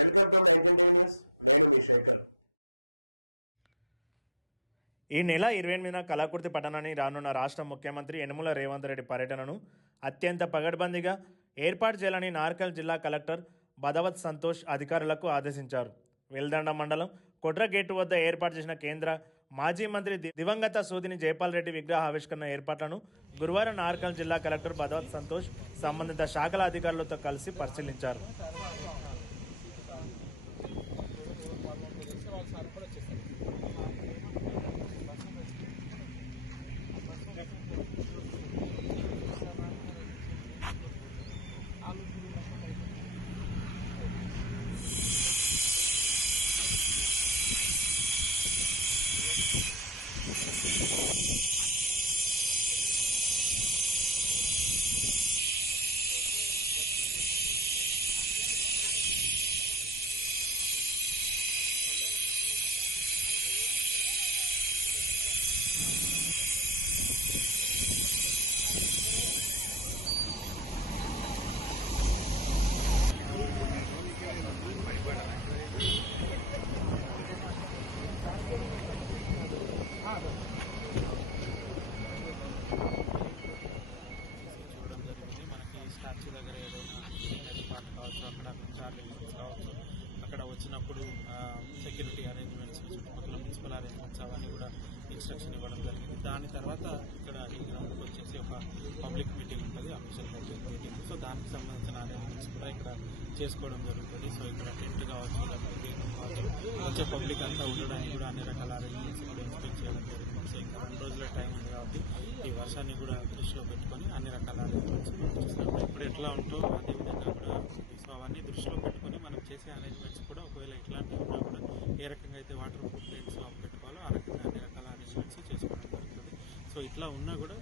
ఈ నెల 28న కలాకుర్తి పట్టణాన్ని రానున్న రాష్ట్ర ముఖ్యమంత్రి యనమల రేవంత్ రెడ్డి పర్యటనను అత్యంత పగడ్బందీగా ఏర్పాటు చేయాలని నార్కల్ జిల్లా కలెక్టర్ బదవత్ సంతోష్ అధికారులకు ఆదేశించారు. వెల్దండ మండలం కొట్ర గేటు వద్ద ఏర్పాటు చేసిన కేంద్ర మాజీ మంత్రి దివంగత సూదిని జైపాల్ రెడ్డి విగ్రహ ఆవిష్కరణ ఏర్పాట్లను గురువారం నార్కల్ జిల్లా కలెక్టర్ బదవత్ సంతోష్ సంబంధిత శాఖల అధికారులతో కలిసి పరిశీలించారు. చూడడం జరిగింది. మనకి స్టాచ్యూ దగ్గర ఏదైనా పార్ట్ కావచ్చు, అక్కడ చార్లీ కావచ్చు, అక్కడ వచ్చినప్పుడు సెక్యూరిటీ అరేంజ్మెంట్స్, చుట్టుపక్కల మున్సిపల్ అరేంజ్మెంట్స్ అవన్నీ కూడా ఇన్స్ట్రక్షన్ ఇవ్వడం జరిగింది. దాని తర్వాత ఇక్కడ ఈ గ్రౌండ్కి వచ్చేసి ఒక పబ్లిక్ మీటింగ్ ఉంటుంది, అఫీషియల్ పబ్లిక్ మీటింగ్. సో దానికి సంబంధించిన అరేంజ్మెంట్స్ కూడా ఇక్కడ చేసుకోవడం జరుగుతుంది. సో ఇక్కడ టెంట్ కావచ్చు, వచ్చే పబ్లిక్ అంతా ఉండడానికి కూడా అన్ని రకాల అరేంజ్మెంట్స్ కూడా ఇన్స్పెక్ట్ చేయడం జరిగింది. సో ఇంకా 2 రోజుల టైం ఉంది కాబట్టి ఈ వర్షాన్ని కూడా దృష్టిలో పెట్టుకొని అన్ని రకాల అరేంజ్మెంట్స్ చేసినప్పుడు ఇప్పుడు ఎట్లా ఉంటో అదే విధంగా కూడా ఉంది. సో అవన్నీ దృష్టిలో పెట్టుకొని మనం చేసే అరేంజ్మెంట్స్ కూడా ఒకవేళ ఇట్లాంటివి ఉన్నా కూడా ఏ రకంగా అయితే వాటర్ ప్రూఫ్ ప్లేట్స్ పెట్టుకోవాలో ఆ రకంగా అన్ని రకాల అరేంజ్మెంట్స్ చేసుకోవడం జరుగుతుంది. సో ఇట్లా ఉన్నా కూడా